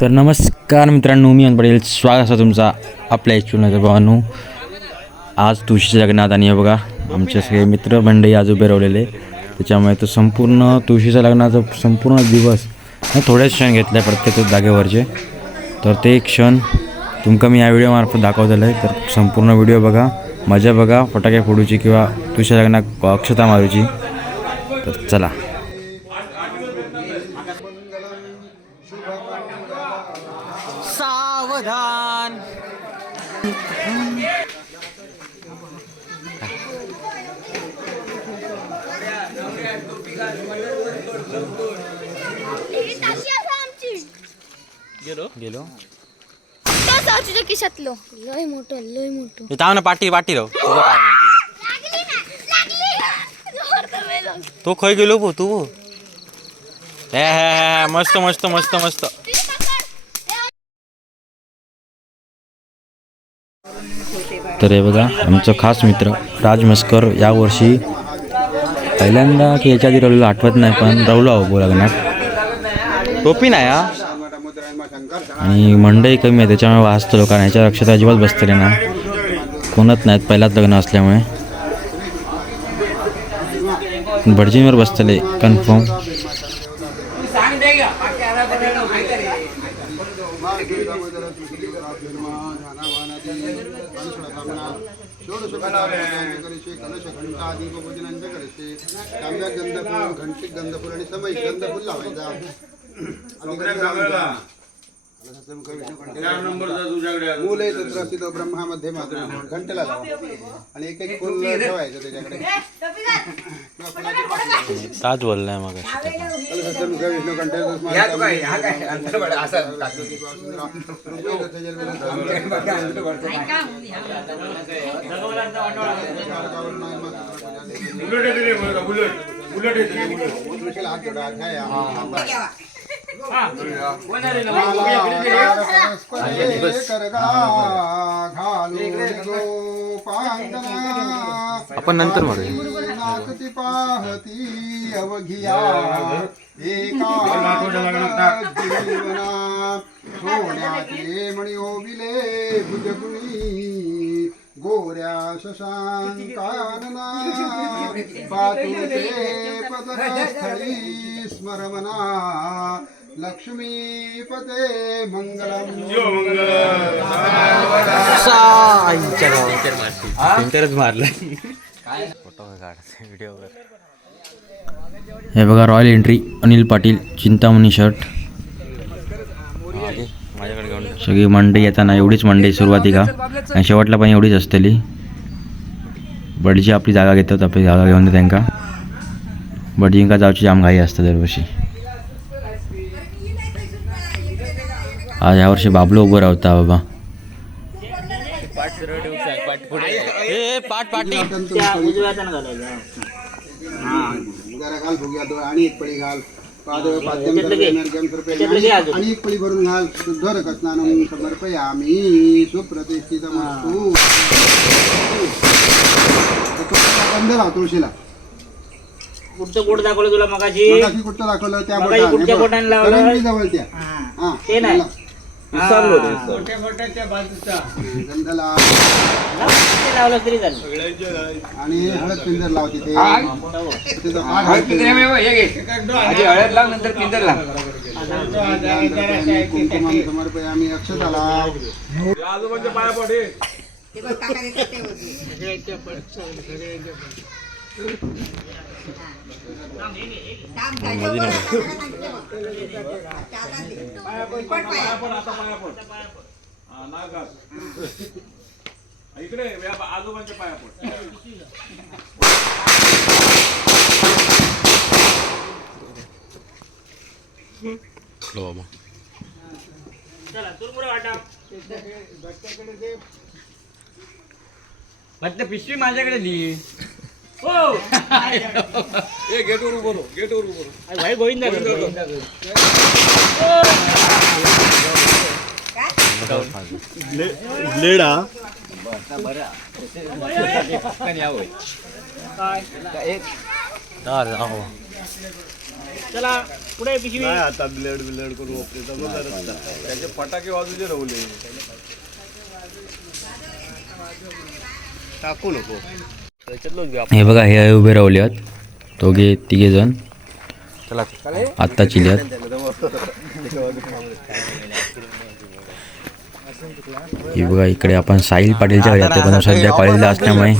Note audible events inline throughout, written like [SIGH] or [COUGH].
तर नमस्कार मित्रांनो मी पडेल स्वागत असा तुमचा आपल्या इच्छुनाच्या भावांनो आज तुळशीच्या लग्नात आणि बघा आमचे सगळे मित्र मंडळी आज उभे राहिलेले. त्याच्यामुळे तो संपूर्ण तुळशीच्या लग्नाचा संपूर्ण दिवस थोडेच क्षण घेतले प्रत्येक जागेवरचे. तर ते क्षण तुमका मी या व्हिडिओमार्फत दाखवलेलं आहे. तर संपूर्ण व्हिडिओ बघा मजा बघा फटाके फोडूची किंवा तुळशीच्या लग्नात अक्षता मारूची. तर चला. गेलो? गेलो. खिशातलो. लय मोठं लय मोठं. ताव ना पाठी पाठी राव तुझं काय. तो खय गेलो भो तू हे हे हे मस्त मस्त मस्त मस्त. तर हे बघा आमचं खास मित्र राज मस्कर यावर्षी पहिल्यांदा की याच्या आधी रवलेलं आठवत नाही पण रवला हो लग्नात टोपी नाही हा? आणि मंडई कमी आहे त्याच्यामुळे वाचतो लोकांना ह्याच्या लक्षात अजिबात बसतले ना कोणच नाहीत पहिलाच लग्न असल्यामुळे. भटजींवर बसतले कन्फर्म घंटिक गंधफुल आणि समय गंधफुल लावायचा मूल आहे तत्र अस्ति तो ब्रह्मामध्ये मात्र घंटेला लावा. आणि एक एक फुल ठेवायचं त्याच्याकडे. ताज बोललाय मग विष्णू आपण नंतर नाचती पाहती अवघिया एका जीवना सोन्याचे मणी ओबिले भुजगुणी गोऱ्या शशांकानना पातुते पदस्थळी स्मरमना लक्ष्मीपते मंगलम। मारलाय. हे बघा royal entry Anil Patil Chintamani shirt सगळी मंडई येताना एवढीच मंडई सुरुवातीला. आणि शेवटला पण एवढीच असतली. बडजी आपली जागा घेतात आपली जागा घेऊन दे त्यांका. बडजींका जाऊची जाम घाई असतं दरवर्षी. आज यावर्षी बाबलो उभं राहता बाबा. आणि एक पळी घाल आणि एक पळी भरून घाल शुद्धर स्नानम समर्पयामी सुप्रतिष्ठितमस्तु बंद लाव तुळशीला कुठचं बोट दाखवलं तुला मगाशी? मगाशी कुठं दाखवलं? त्या हे जवळ त्या हा. ते नाही. लाव. हा. लाव लावलं तरी झालं आणि हळद पिंजर लाव तिथे. तिथं पाठ समर्पयामी, कुंकुमम समर्पयामी अक्षताला चला तू पुढे वाटा फक्त पिशवी माझ्याकडे लिही हो गेटवर उभं राहू, गेटवर उभं राहू. भाई तर, चला पुढे पिशवी आता ब्लेड ब्लेड करून वापरे त्याचे फटाके वाजूचे रवले टाकू नको हे बघा हे उभे राहिले आहेत दोघे तिघे जण. चला. आत्ता चिल्यात हे बघा इकडे आपण साहिल पाटीलच्या घरी आता पण सध्या कॉलेजला असल्यामुळे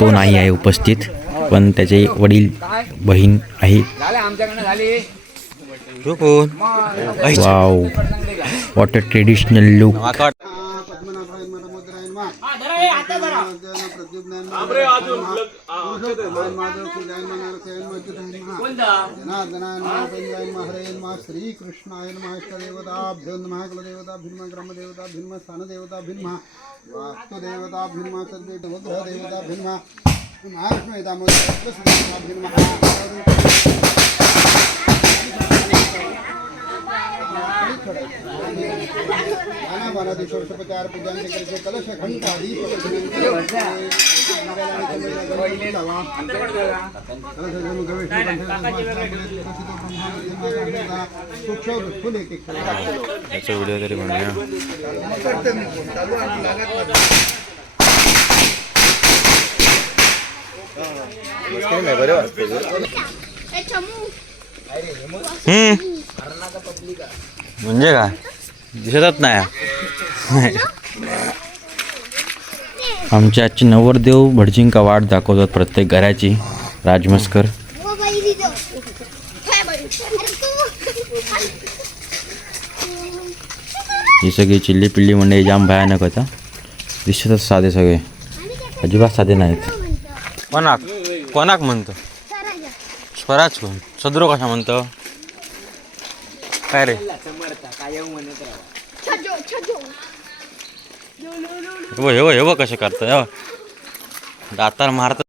तो नाही आहे उपस्थित. पण त्याचे वडील बहीण आहे. Wow. What a traditional look माका वाट- पद्मनाभाय मरमुद्राय मा हा, धरा हे, हातात धरा. प्रद्युम्नाय श्री कृष्णाय नमः इष्टदेवताभ्यो नमः कुलदेवताभिन्म ग्रामदेवताभिन्म स्थानदेवताभिन्म वास्तुदेवताभिन्म सर्वे ग्रहदेवताभिन्म महालक्ष्मी षोडशोपचार पूजांचे करते कलश घंट आदी याचा व्हिडिओ तरी म्हणूया ए, म्हणजे काय? दिसतच नाही. आमच्या आजची नवरदेव भटजिंका वाट दाखवतात प्रत्येक घराची. राजमस्कर. ही सगळी चिल्ली पिल्ली मंडळी जाम भयानक होता दिसतच साधे सगळे. अजिबात साधे नाहीत. कोणाक? कोणाक म्हणतो? स्वराज कोण? सदरो कशा म्हणतो? काय रे? एव एव एव कसे करतोय हो. दातार मारत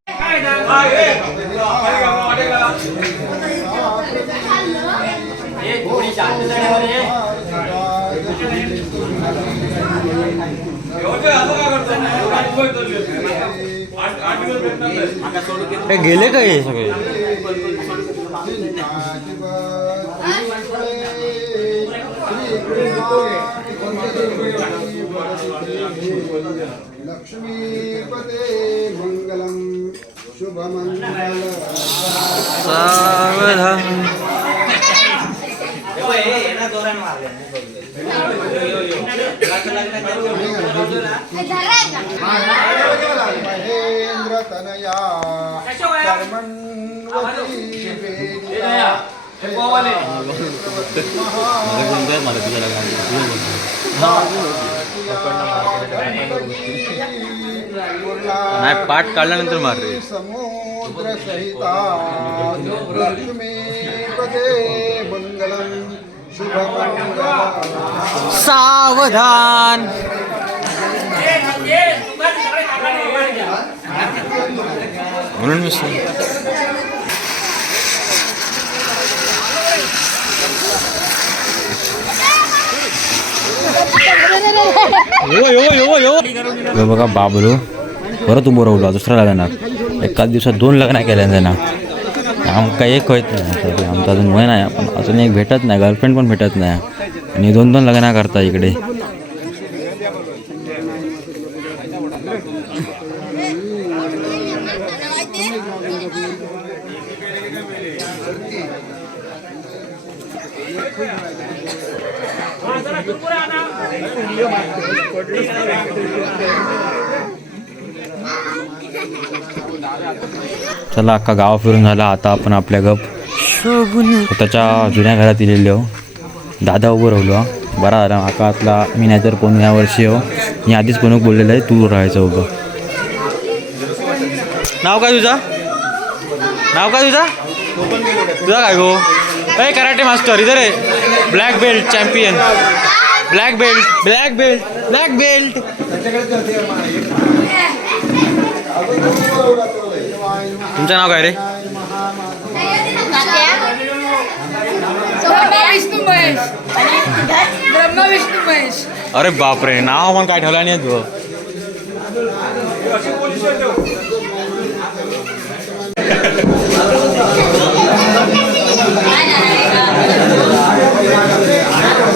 हे गेले काय हे सगळे? लक्ष्मीपते मंगलम शुभमंगल। सावधान। महेंद्र तनया। कर्मण्वती। नाही पाठ काढल्यानंतर मार रे. समुद्र सहिता मंगलम शुभमंगल सावधान. म्हणून मी बघा बाबलो. परत उभं राहिलो दुसऱ्या लग्नात एकाच दिवसात दोन लग्न केल्या त्यांना. आमका एक होत नाही आमचं अजून वय नाही आपण अजून एक भेटत नाही गर्लफ्रेंड पण भेटत नाही. आणि दोन दोन लग्न करता इकडे. चला अख्खा गाव फिरून झाला. आता आपण आपल्या गप. स्वतःच्या जुन्या घरात इलेलो. दादा उभं राहिलो हा. बरा झाला आकातला मी नाहीतर कोण या वर्षी हो. मी आधीच कोण बोललेलं आहे तू राहायचं उभं. नाव काय तुझा? नाव काय तुझा? तुझा काय गो? ए कराटे मास्टर इधर आहे black belt champion. Black belt black belt black belt तुमचं नाव काय रे? विष्णू महेश. ब्रह्मा विष्णू महेश. अरे बापरे नाव पण काय ठेवलं नाही तू [LAUGHS]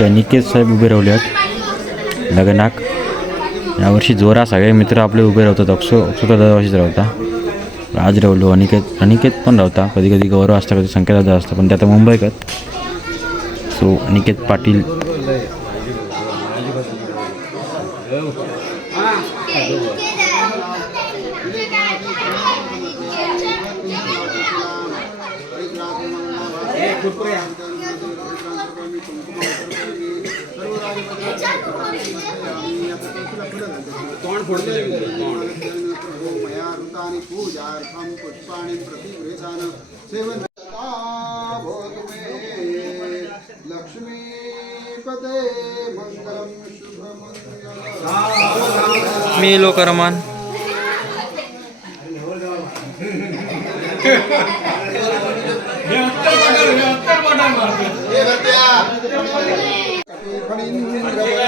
आमच्या निकेत साहेब उभे राहिले आहेत. लग्नाक यावर्षी जोरा सगळे मित्र आपले उभे राहतात. अक्षो अक्षता दरवर्षीच राहता. आज रावलो अनिकेत अनिकेत पण राहता. कधी कधी गौरव असता कधी संकेत दादा असता पण ते आता मुंबईकर सो अनिकेत पाटील. मया ऋतानि पूजार्थं पुष्पाणि भवतु मे. लक्ष्मीपते मङ्गलं शुभमङ्गलम्. मी लोकरमान. हा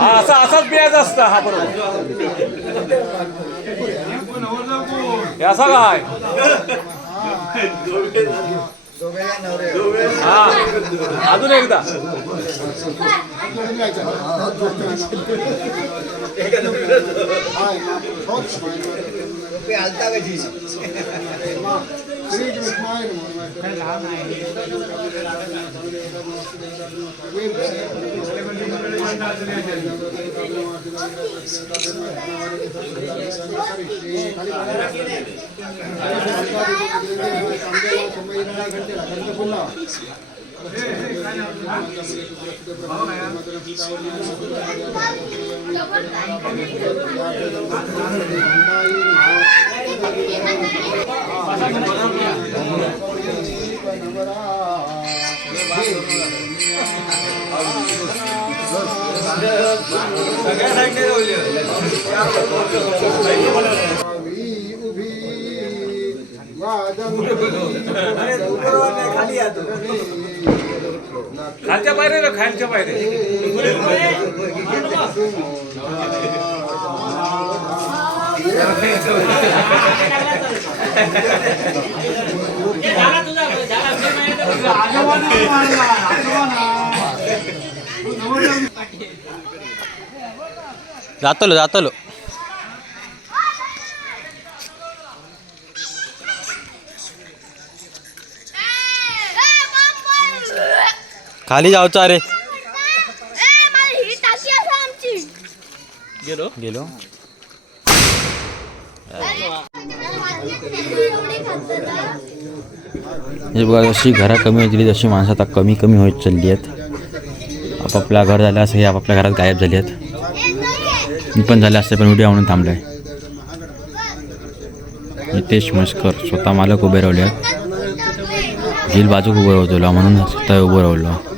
असा असाच पियाचा असता हा बरोबर. असा काय हा अजून एकदा उभी उभी वादन खालच्या पायरे ना खालच्या ఉన్నాయి जातलो जातलो खाली जाऊचा रे ही टाकी आहे आमची गेलो गेलो हे बघा जशी घरा कमी होत गेली तशी माणसं आता कमी कमी होत चालली आहेत. आपापल्या घर झालं असं हे आपापल्या घरात गायब झाले आहेत. मी पण झालं असते पण व्हिडिओ म्हणून थांबलो आहे नितेश मस्कर स्वतः मालक उभे राहिले आहेत. झील बाजूक उभं राहतो म्हणून स्वतः उभं राहिलो.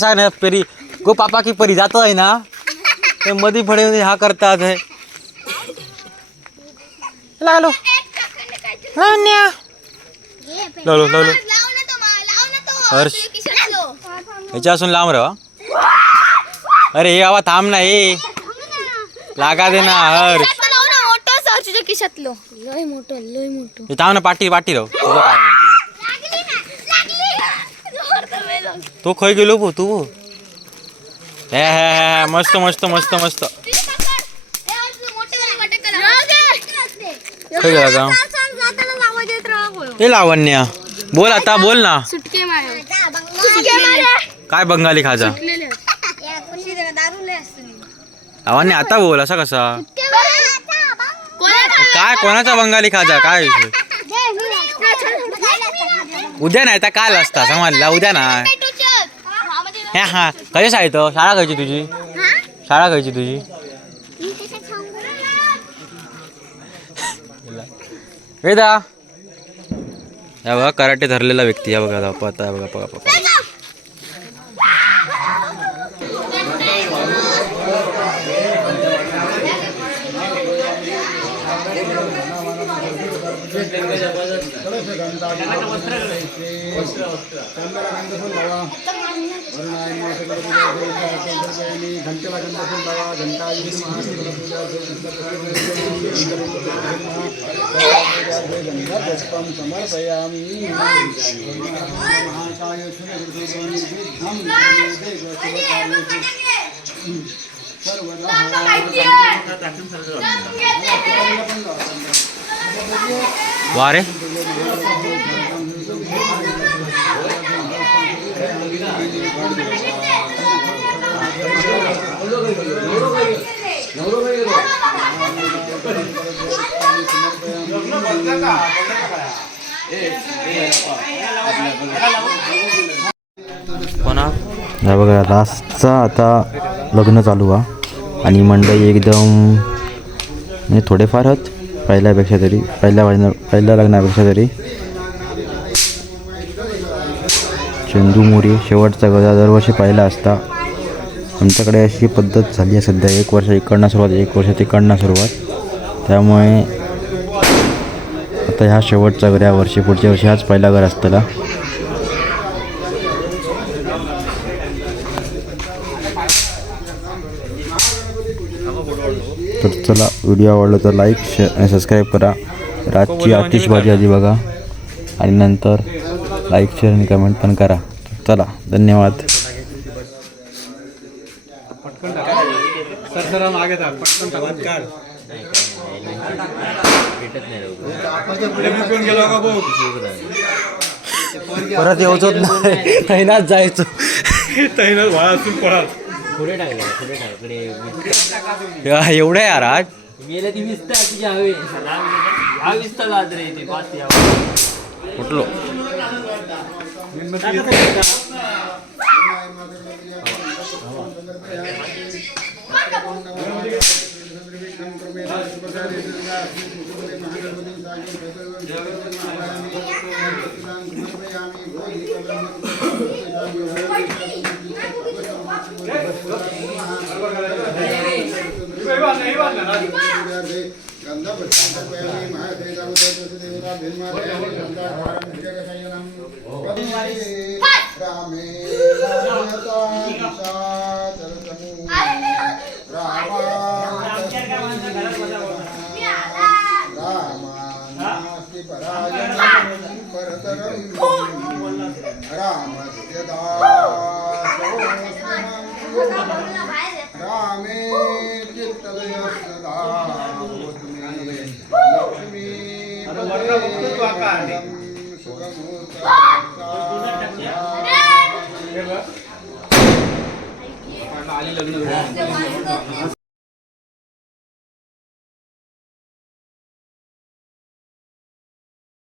सांग ना परी गो पापा की परी जातो आहे ना? ते मधी फडे हा करतात आहे. लागलो लावण्या. लावलो लावलो. हर्ष. ह्याच्या असून लांब राहा. अरे हे आवा थांब ना हे. लागा दे ना हर्ष. मोठं सासूच्या खिशातलो. लय मोठं लय मोठं हे थांब ना पाठी पाठी राहू तुझं काय तो खय गेलो भो तू हे मस्त मस्त मस्त मस्त. खय गेला का हे लावण्या. बोल आता बोल ना. काय बंगाली खाजा? लावण्या आता बोल असा कसा? काय कोणाचा बंगाली खाजा? काय? विषय उद्या नाही तर काल असता समजला उद्या नाही. हे हा कशा शाळेत शाळा खायची तुझी शाळा खायची तुझी वेदा या बघा कराटे धरलेला व्यक्ती या बघा धावपळ आता या बघा बघा बघा पुष्पं समर्पयामि महाकाय वा रे. बघा लास्टचा आता लग्न चालू आहे आणि मंडळी एकदम म्हणजे थोडेफार आहेत पहिल्यापेक्षा तरी पहिल्या लग्न पहिल्या लग्नापेक्षा तरी. चंदू मोरी शेवटचा गजा दरवर्षी पाहिला असता. आमच्याकडे अशी पद्धत झाली आहे सध्या. एक वर्ष इकडनं सुरुवात एक वर्ष तिकडनं सुरुवात. त्यामुळे आता ह्या शेवटचा घर या वर्षी पुढच्या वर्षी हाच पहिला घर असताना तर चला व्हिडिओ आवडला तर लाईक शेअर आणि सबस्क्राईब करा. रातची आतिषबाजी आधी बघा. आणि नंतर लाईक शेअर आणि कमेंट पण करा. चला धन्यवाद. परत येऊच नाही. तैनात जायचो. तैनात व्हाळा असून पळा या, एवढं आहे यार आज कुठलो गंधा रामे రామాస్తి పరాయ పరతరం അലിയിലൊന്നും